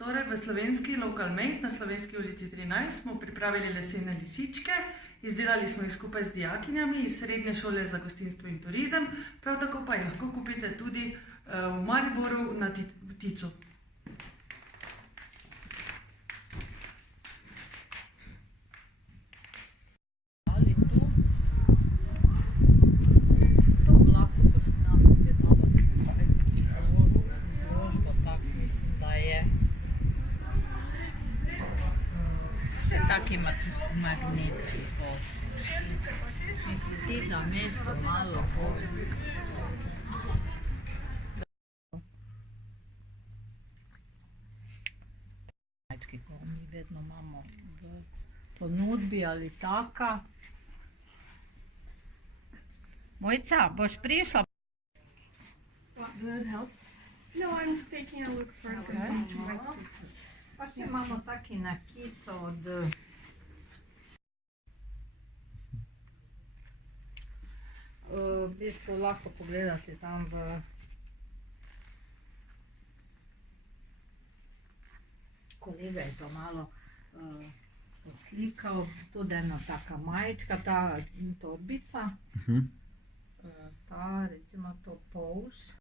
Torej, v slovenski Local Made na Slovenski ulici 13 smo pripravili lesene lisičke, izdelali smo jih skupaj z dijakinjami iz Srednje šole za gostinstvo in turizem, prav tako pa jih lahko kupite tudi v Mariboru na Vticu. Taki magnetki kosi. In si tega mesto malo bolj. Majčki, ko mi vedno imamo v ponudbi ali taka. Mojca, boš prišla? Would help. No, I'm taking a look for something to write to. Pa še imamo taki nakit od v bistvu lahko pogledate tam v kolega je to malo poslikal, tudi ena taka majčka, ta torbica, ta recimo to polž.